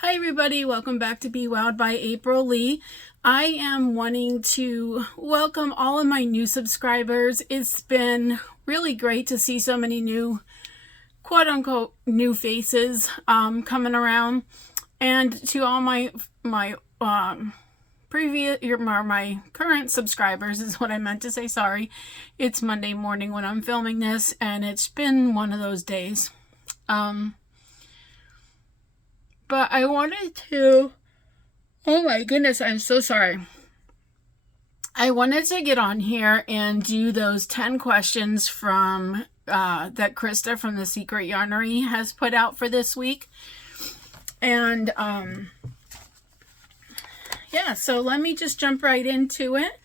Hi everybody, welcome back to Be Wowed by April Lee. I am wanting to welcome all of my new subscribers. It's been really great to see so many new, quote-unquote, new faces coming around. And to all my current subscribers is what I meant to say, sorry. It's Monday morning when I'm filming this, and it's been one of those days. But I wanted to, oh my goodness, I'm so sorry. I wanted to get on here and do those 10 questions from that Krista from the Secret Yarnery has put out for this week. And yeah, so let me just jump right into it.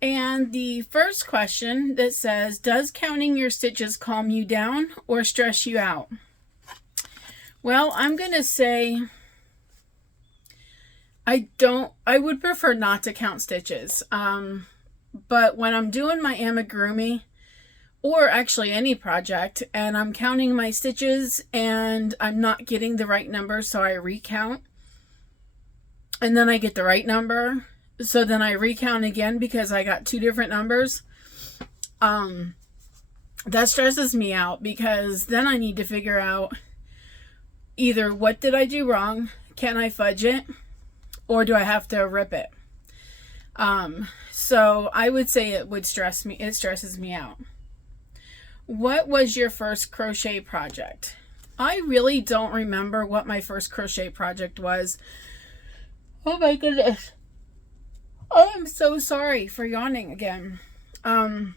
And the first question that says, does counting your stitches calm you down or stress you out? Well, I'm going to say I would prefer not to count stitches. But when I'm doing my amigurumi, or actually any project, and I'm counting my stitches and I'm not getting the right number, so I recount. And then I get the right number, so then I recount again because I got two different numbers. That stresses me out because then I need to figure out either what did I do wrong, can I fudge it, or do I have to rip it? So I would say it would stress me. It stresses me out. What was your first crochet project? I really don't remember what my first crochet project was. Oh my goodness. I am so sorry for yawning again. I'm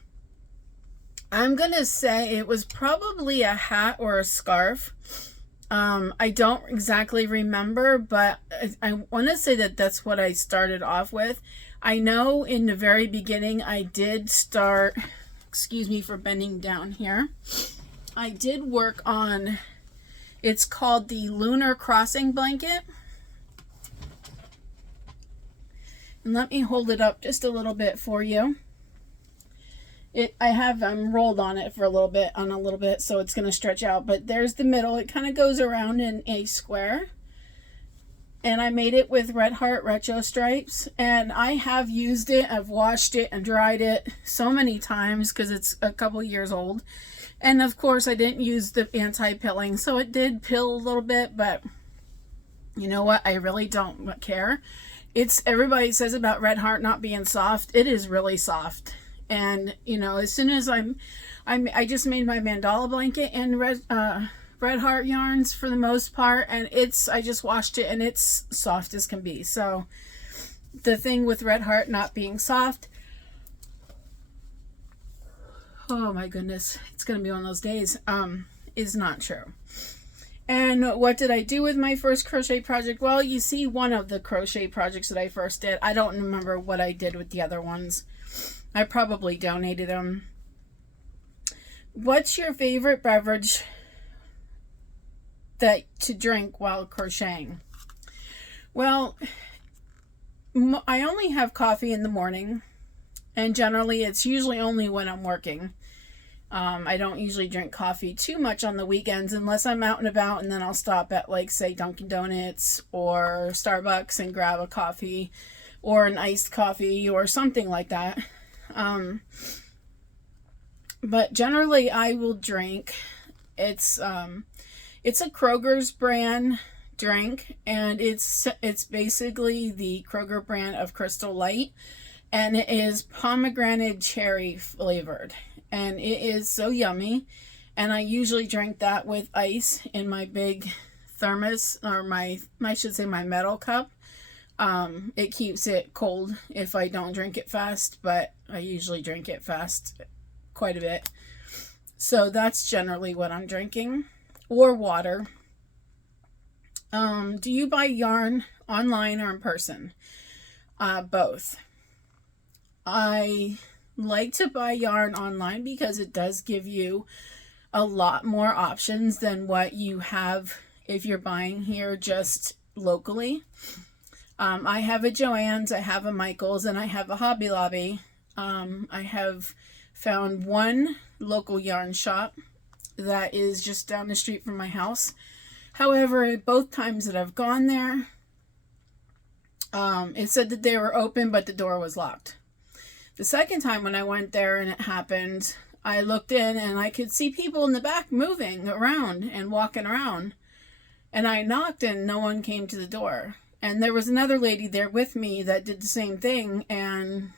gonna say it was probably a hat or a scarf. I don't exactly remember, but I want to say that that's what I started off with. I know in the very beginning I did start, excuse me for bending down here, I did work on, it's called the Lunar Crossing blanket. And let me hold it up just a little bit for you. I have rolled on it for a little bit, so it's going to stretch out. But there's the middle. It kind of goes around in a square. And I made it with Red Heart Retro Stripes. And I have used it. I've washed it and dried it so many times because it's a couple years old. And of course, I didn't use the anti-pilling, so it did pill a little bit. But you know what? I really don't care. Everybody says about Red Heart not being soft. It is really soft. And you know, as soon as I just made my mandala blanket in red heart yarns for the most part, and I just washed it and it's soft as can be. So the thing with Red Heart not being soft, oh my goodness, it's gonna be one of those days, is not true. And what did I do with my first crochet project? Well, you see one of the crochet projects that I first did. I don't remember what I did with the other ones. I probably donated them. What's your favorite beverage to drink while crocheting? Well, I only have coffee in the morning, and generally it's usually only when I'm working. I don't usually drink coffee too much on the weekends unless I'm out and about, and then I'll stop at, like, say, Dunkin' Donuts or Starbucks and grab a coffee or an iced coffee or something like that. But generally I will drink, it's a Kroger's brand drink, and it's basically the Kroger brand of Crystal Light, and it is pomegranate cherry flavored, and it is so yummy. And I usually drink that with ice in my big thermos, or I should say my metal cup. It keeps it cold if I don't drink it fast, but I usually drink it fast quite a bit. So that's generally what I'm drinking, or water. Do you buy yarn online or in person? Both. I like to buy yarn online because it does give you a lot more options than what you have if you're buying here just locally. I have a Joann's, I have a Michael's, and I have a Hobby Lobby. I have found one local yarn shop that is just down the street from my house. However, both times that I've gone there, it said that they were open, but the door was locked. The second time when I went there and it happened, I looked in and I could see people in the back moving around and walking around. And I knocked and no one came to the door. And there was another lady there with me that did the same thing. And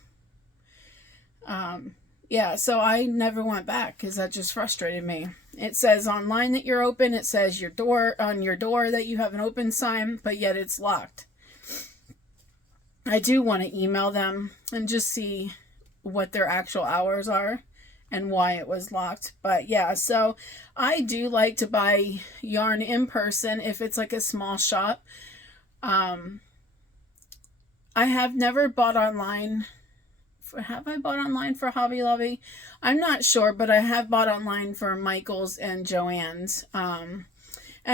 yeah, so I never went back because that just frustrated me. It says online that you're open. It says your door on your door that you have an open sign, but yet it's locked. I do want to email them and just see what their actual hours are and why it was locked. But yeah, so I do like to buy yarn in person if it's like a small shop. I have never bought online. Have I bought online for Hobby Lobby? I'm not sure, but I have bought online for Michael's and Joann's. And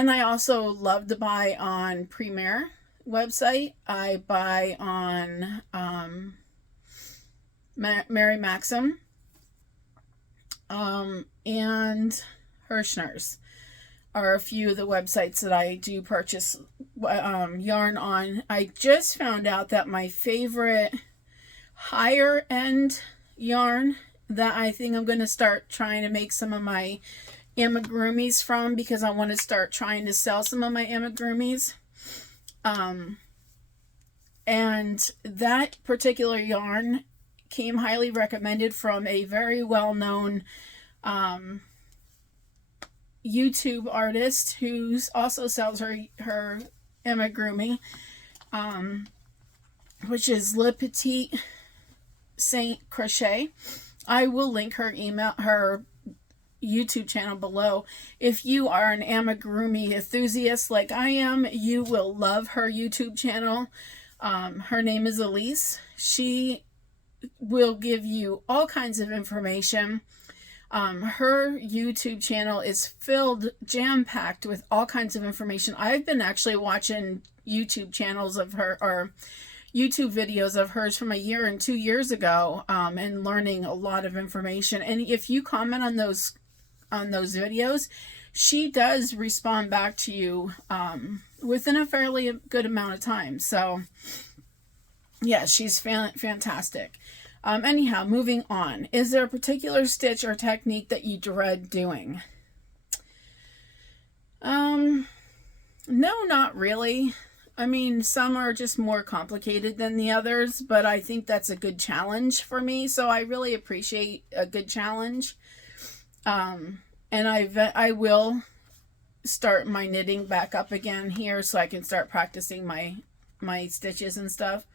I also love to buy on Premier website. I buy on Mary Maxim and Hirschner's are a few of the websites that I do purchase yarn on. I just found out that my favorite higher end yarn that I think I'm going to start trying to make some of my amigurumis from, because I want to start trying to sell some of my amigurumis. And that particular yarn came highly recommended from a very well-known YouTube artist who also sells her amigurumi, which is Le Petit Saint Crochet. I will link her YouTube channel below. If you are an amigurumi enthusiast like I am, you will love her YouTube channel. Her name is Elise. She will give you all kinds of information. Her YouTube channel is filled, jam-packed with all kinds of information. I've been actually watching YouTube channels of her, or YouTube videos of hers from a year and 2 years ago, and learning a lot of information. And if you comment on those videos, she does respond back to you within a fairly good amount of time. So yeah, she's fantastic. Anyhow, moving on. Is there a particular stitch or technique that you dread doing? No, not really. I mean, some are just more complicated than the others, but I think that's a good challenge for me. So I really appreciate a good challenge. And I will start my knitting back up again here so I can start practicing my stitches and stuff.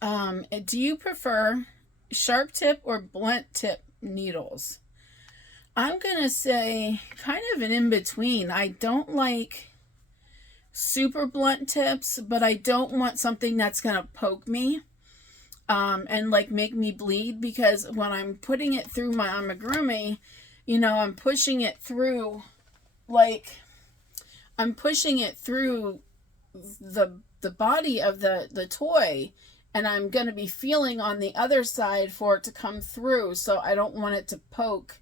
Do you prefer sharp tip or blunt tip needles? I'm going to say kind of an in-between. I don't like super blunt tips, but I don't want something that's going to poke me and like make me bleed, because when I'm putting it through my amigurumi, you know, I'm pushing it through the body of the toy, and I'm going to be feeling on the other side for it to come through. So I don't want it to poke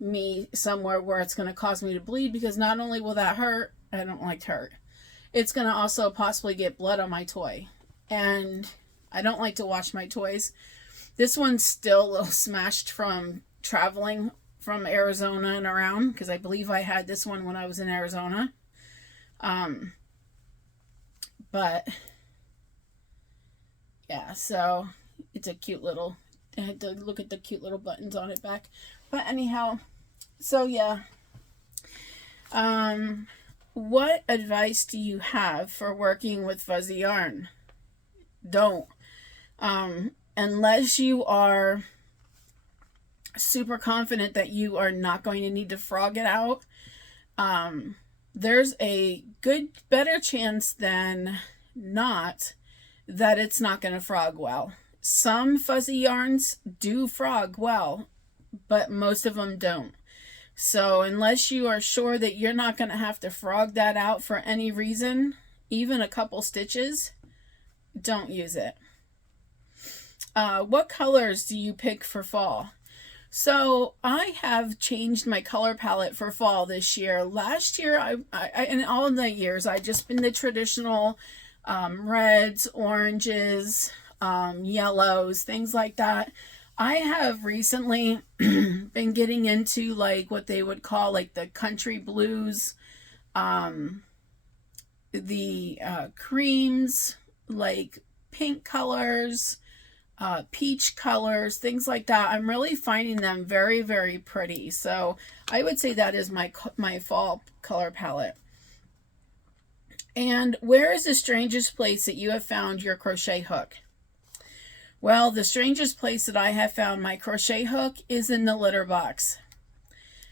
me somewhere where it's going to cause me to bleed, because not only will that hurt, I don't like to hurt, it's going to also possibly get blood on my toy. And I don't like to wash my toys. This one's still a little smashed from traveling from Arizona and around, because I believe I had this one when I was in Arizona. But yeah, so it's a cute little, I had to look at the cute little buttons on it back. But anyhow, so yeah. What advice do you have for working with fuzzy yarn? Don't. Unless you are super confident that you are not going to need to frog it out, there's a better chance than not that it's not going to frog well. Some fuzzy yarns do frog well, but most of them don't. So unless you are sure that you're not going to have to frog that out for any reason, even a couple stitches, don't use it. What colors do you pick for fall? So I have changed my color palette for fall this year. Last year, in all the years, I just been the traditional reds, oranges, yellows, things like that. I have recently been getting into like what they would call like the country blues, the creams, like pink colors, peach colors, things like that. I'm really finding them very, very pretty. So I would say that is my fall color palette. And where is the strangest place that you have found your crochet hook? Well, the strangest place that I have found my crochet hook is in the litter box.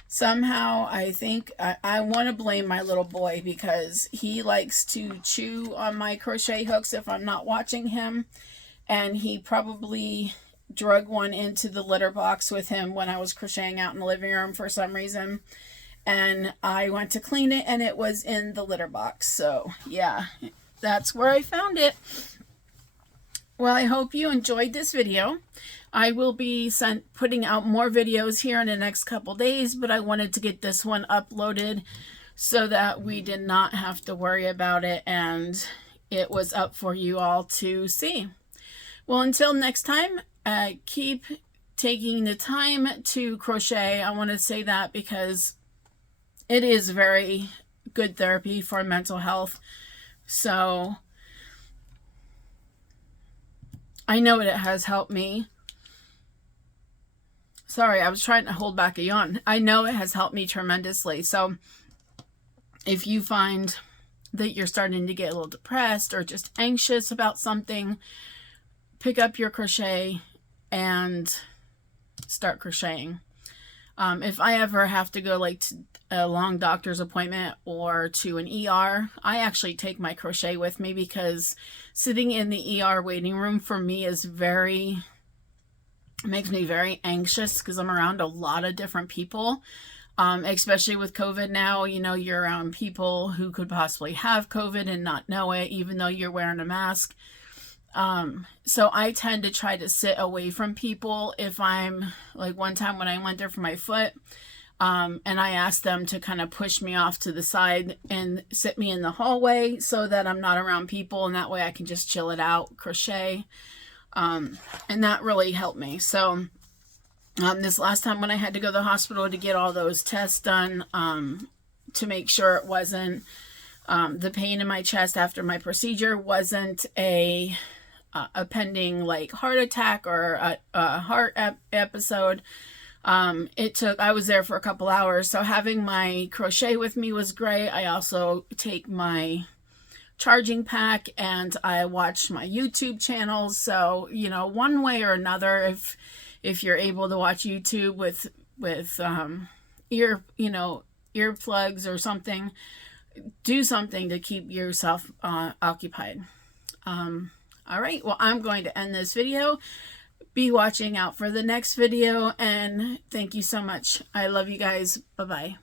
Somehow, I think I want to blame my little boy because he likes to chew on my crochet hooks if I'm not watching him. And he probably drug one into the litter box with him when I was crocheting out in the living room for some reason. And I went to clean it and it was in the litter box. So yeah, that's where I found it. Well, I hope you enjoyed this video. I will be putting out more videos here in the next couple days, but I wanted to get this one uploaded so that we did not have to worry about it and it was up for you all to see. Well, until next time, keep taking the time to crochet. I want to say that because it is very good therapy for mental health. So I know it has helped me. Sorry, I was trying to hold back a yawn. I know it has helped me tremendously. So if you find that you're starting to get a little depressed or just anxious about something, pick up your crochet and start crocheting. If I ever have to go like to a long doctor's appointment or to an ER, I actually take my crochet with me because sitting in the ER waiting room for me is makes me very anxious because I'm around a lot of different people. Especially with COVID now, you know, you're around people who could possibly have COVID and not know it, even though you're wearing a mask. So I tend to try to sit away from people. If I'm like one time when I went there for my foot, and I asked them to kind of push me off to the side and sit me in the hallway so that I'm not around people, and that way I can just chill it out, crochet. And that really helped me. So, this last time when I had to go to the hospital to get all those tests done, to make sure it wasn't, the pain in my chest after my procedure wasn't a pending like heart attack or a heart episode. I was there for a couple hours, so having my crochet with me was great. I also take my charging pack and I watch my YouTube channels. So, you know, one way or another, if you're able to watch YouTube with earplugs or something, do something to keep yourself occupied. All right, well, I'm going to end this video. Be watching out for the next video, and thank you so much. I love you guys. Bye-bye.